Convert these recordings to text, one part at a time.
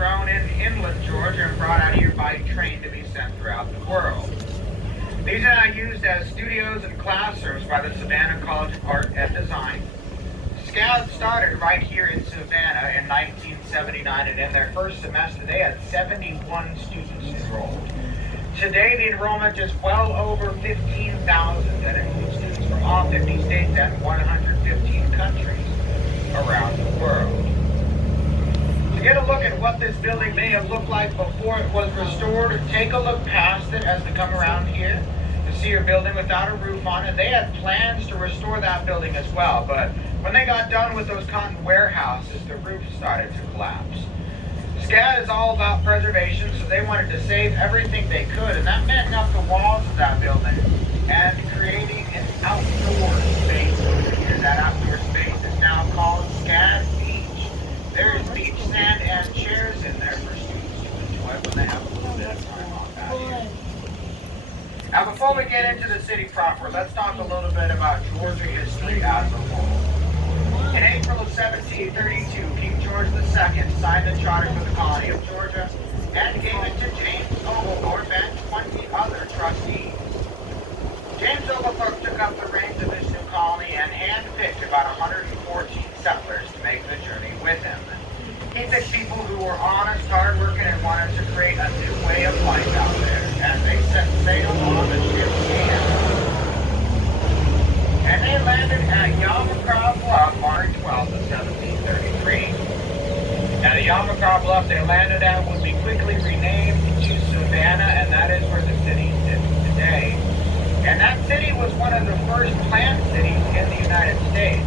grown in inland Georgia and brought out here by train to be sent throughout the world. These are now used as studios and classrooms by the Savannah College of Art and Design. SCAD started right here in Savannah in 1979, and in their first semester they had 71 students enrolled. Today the enrollment is well over 15,000 and includes students from all 50 states and 115 countries around the world. To get a look at what this building may have looked like before it was restored, take a look past it as they come around here to see a building without a roof on it. They had plans to restore that building as well, but when they got done with those cotton warehouses, the roof started to collapse. SCAD is all about preservation, so they wanted to save everything they could, and that meant up the walls of that building and creating an outdoor space over here. That outdoor space is now called SCAD Beach. There is beach sand and chairs in there for students to enjoy when they have a little bit of time on that here. Now before we get into the city proper, let's talk a little bit about Georgia history as a whole. In April of 1732, King George II signed the charter for the colony of Georgia and gave it to James Oglethorpe and 20 other trustees. James Oglethorpe took up the reins of this new colony and handpicked about 114 settlers to make the journey with him. He picked people who were honest, hardworking, and wanted to create a new way of life out there, and they set sail on the ship Anne. And they landed at Yamacraw Bluff March 12th of 1733. Now the Yamacraw Bluff they landed at would be quickly renamed to Savannah, and that is where the city sits today. And that city was one of the first planned cities in the United States.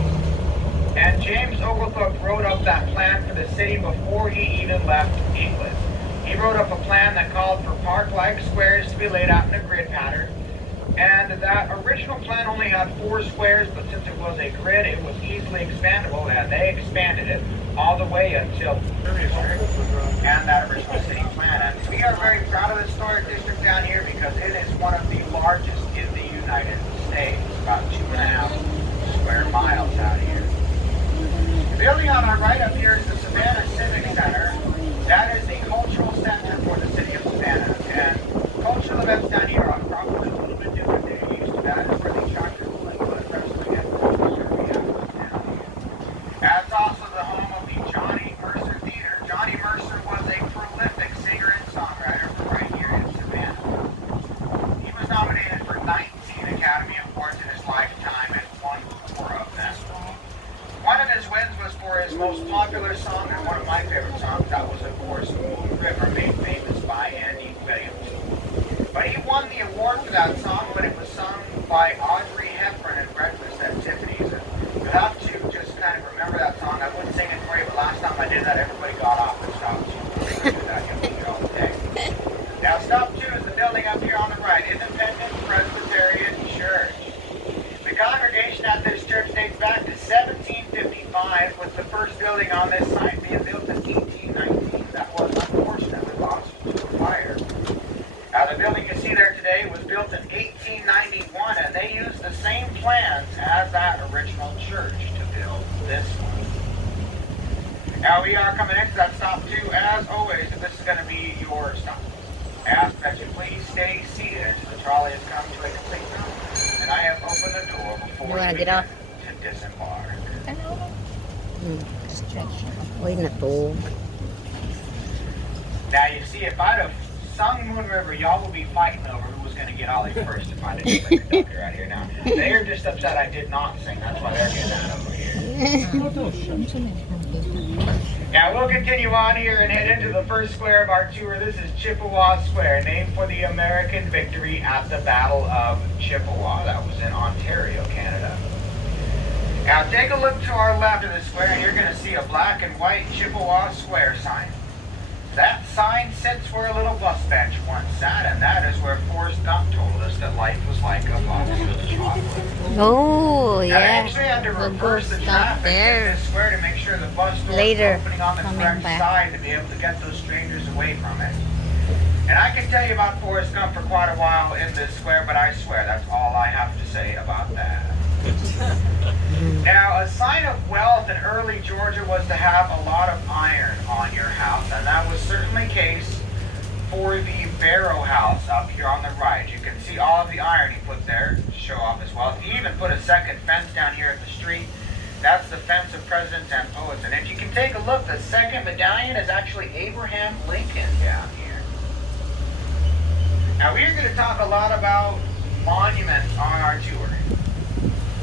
And James Oglethorpe wrote up that plan for the city before he even left England. He wrote up a plan that called for park-like squares to be laid out in a grid pattern. And that original plan only had 4 squares, but since it was a grid, it was easily expandable, and they expanded it all the way until and that original city plan. And we are very proud of the historic district down here because it is one of the largest in the United States, about 2.5 square miles out here. The building on our right up here is the Savannah Civic Center. That is the cultural center for the city of Savannah, and cultural events down here are probably a little bit different than it used to. That is where they chart your like blood wrestling and we have down here. That's also the home of the Johnny Mercer Theater. Johnny Mercer was a prolific singer and songwriter from right here in Savannah. He was nominated for 19 Academy Awards in his lifetime and won 4 of them. One of his wins was for his most popular song and one of my favorite songs. That was, of course, Moon River, made famous by Andy Williams. But he won the award for that song when it was sung by Audrey Hepburn at breakfast at Tiffany's. And you have to just kind of remember that song. I wouldn't sing it for you, but last time I did that, everybody got off and stopped. So do that, you'll do it all day. Now, stop 2 is the building up here on the right, Independent Presbyterian Church. The congregation at this church dates back to 1755, with the first building on this site being built in 1819. That was unfortunately lost to a fire. Now the building you see there today was built in 1891, and they used the same plans as that original church to build this one. Now we are coming into that stop 2. As always, if this is going to be your stop, I ask that you please stay seated until the trolley has come to a complete stop. And I have opened the door before you begin to disembark. Waiting at the Now you see, if I'd have sung Moon River, y'all would be fighting over who was going to get Ollie first if I didn't bring the doctor out here. Now, they're just upset I did not sing. That's why they're getting that over here. Now we'll continue on here and head into the first square of our tour. This is Chippewa Square, named for the American victory at the Battle of Chippewa. That was in Ontario, Canada. Now take a look to our left of the square and you're going to see a black and white Chippewa Square sign. That sign sits where a little bus bench once sat, and that is where Forrest Gump told us that life was like a box of chocolate. Oh, yeah. Now, they actually had to reverse the traffic in this square to make sure the bus doors were opening on the correct side to be able to get those strangers away from it. And I can tell you about Forrest Gump for quite a while in this square, but I swear that's all I have to say about that. Now, a sign of wealth in early Georgia was to have a lot of iron on your house, and that was certainly the case for the Barrow House up here on the right. You can see all of the iron he put there to show off as well. He even put a second fence down here at the street. That's the fence of presidents and poets. And if you can take a look, the second medallion is actually Abraham Lincoln down here. Now, we're going to talk a lot about monuments on our tour.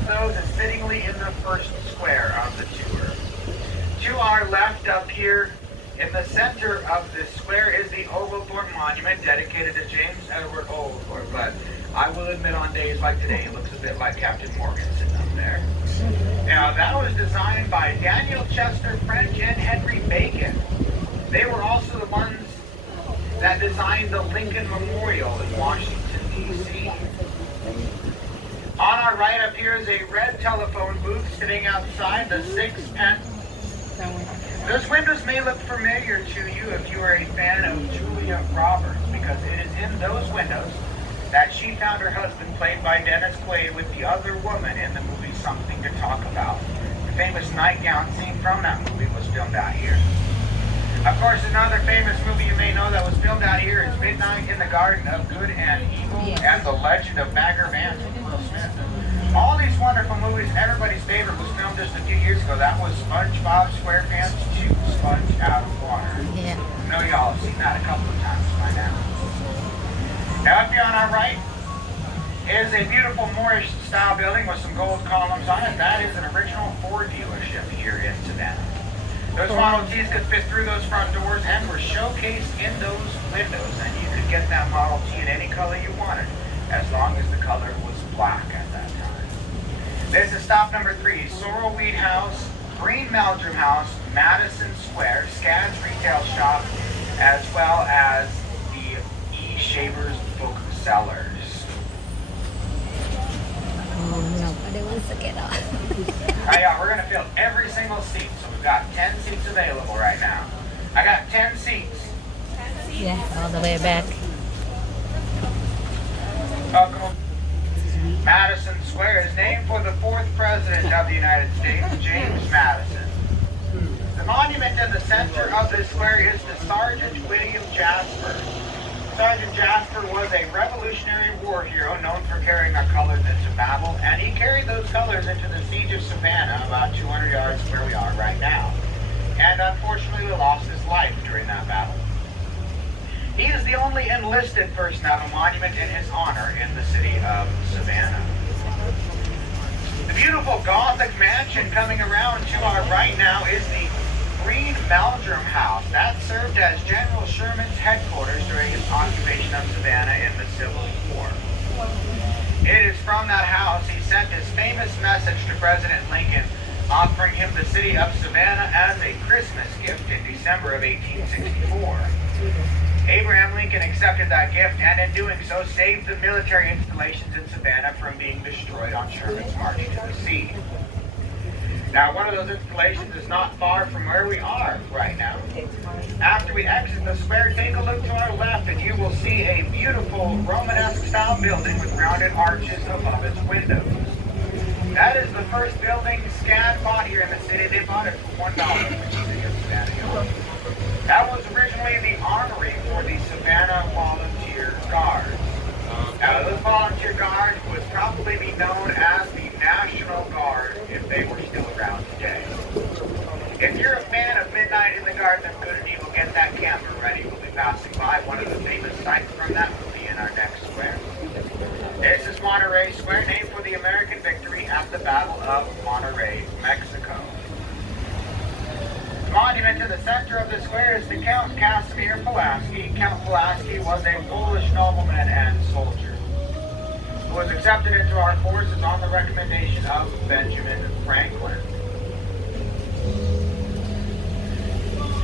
Those is fittingly in the first square of the tour. To our left up here, in the center of this square, is the Oglethorpe Monument dedicated to James Edward Oglethorpe. But I will admit, on days like today, it looks a bit like Captain Morgan sitting up there. Now, that was designed by Daniel Chester French and Henry Bacon. They were also the ones that designed the Lincoln Memorial in Washington, D.C. On our right up here is a red telephone booth sitting outside the Sixpence. Those windows may look familiar to you if you are a fan of Julia Roberts, because it is in those windows that she found her husband, played by Dennis Quaid, with the other woman in the movie Something to Talk About. The famous nightgown scene from that movie was filmed out here. Of course, another famous movie you may know that was filmed out here is Midnight in the Garden of Good and Evil and The Legend of Bagger Vance with Will Smith. All these wonderful movies, everybody's favorite was filmed just a few years ago. That was SpongeBob SquarePants 2, Sponge Out of Water. Yeah. I know y'all have seen that a couple of times by now. Now up here on our right is a beautiful Moorish style building with some gold columns on it. That is an original Ford dealership here in Savannah. Those Model Ts could fit through those front doors and were showcased in those windows, and you could get that Model T in any color you wanted, as long as the color was black at that time. This is stop number 3, Sorrelweed House, Green Meldrum House, Madison Square, Scad's Retail Shop, as well as the E. Shavers Booksellers. Nobody wants to get off. Alright, y'all, we're going to fill every single seat. So we've got 10 seats available right now. I got 10 seats. Yeah, all the way back. Welcome. Madison Square is named for the 4th President of the United States, James Madison. The monument in the center of this square is to Sergeant William Jasper. Sergeant Jasper was a Revolutionary War hero known for carrying our colors into battle, and he carried those colors into the siege of Savannah, about 200 yards from where we are right now, and unfortunately lost his life during that battle. He is the only enlisted person to have a monument in his honor in the city of Savannah. The beautiful Gothic mansion coming around to our right now is the Green Meldrum House. That served as General Sherman's headquarters during his occupation of Savannah in the Civil War. It is from that house he sent his famous message to President Lincoln, offering him the city of Savannah as a Christmas gift in December of 1864. Abraham Lincoln accepted that gift, and in doing so saved the military installations in Savannah from being destroyed on Sherman's march to the sea. Now, one of those installations is not far from where we are right now. After we exit the square, take a look to our left and you will see a beautiful Romanesque style building with rounded arches above its windows. That is the first building Scad bought here in the city. They bought it for $1 in the city of Savannah. That was originally the armory for the Savannah Volunteer Guards. Now, those volunteer guards would probably be known as the National Guard if they were still around today. If you're a fan of Midnight in the Garden of Good and Evil, get that camera ready. We'll be passing by one of the famous sites from that movie in our next square. This is Monterey Square, named for the American victory at the Battle of Monterey, Mexico. The monument in the center of the square is the Count Casimir Pulaski. Count Pulaski was a Polish nobleman and soldier who was accepted into our forces on the recommendation of Benjamin Franklin.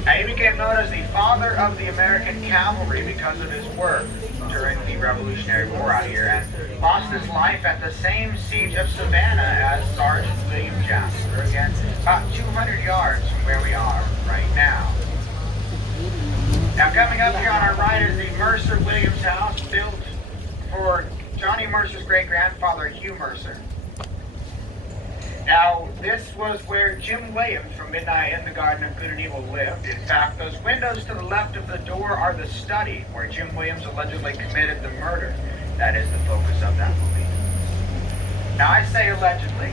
Now, he became known as the father of the American cavalry because of his work during the Revolutionary War out here, and lost his life at the same siege of Savannah as Sergeant William Jasper, again, about 200 yards from where we are right now. Now, coming up here on our right is the Mercer Williams House, built for Johnny Mercer's great-grandfather, Hugh Mercer. Now, this was where Jim Williams from Midnight in the Garden of Good and Evil lived. In fact, those windows to the left of the door are the study where Jim Williams allegedly committed the murder. That is the focus of that movie. Now, I say allegedly.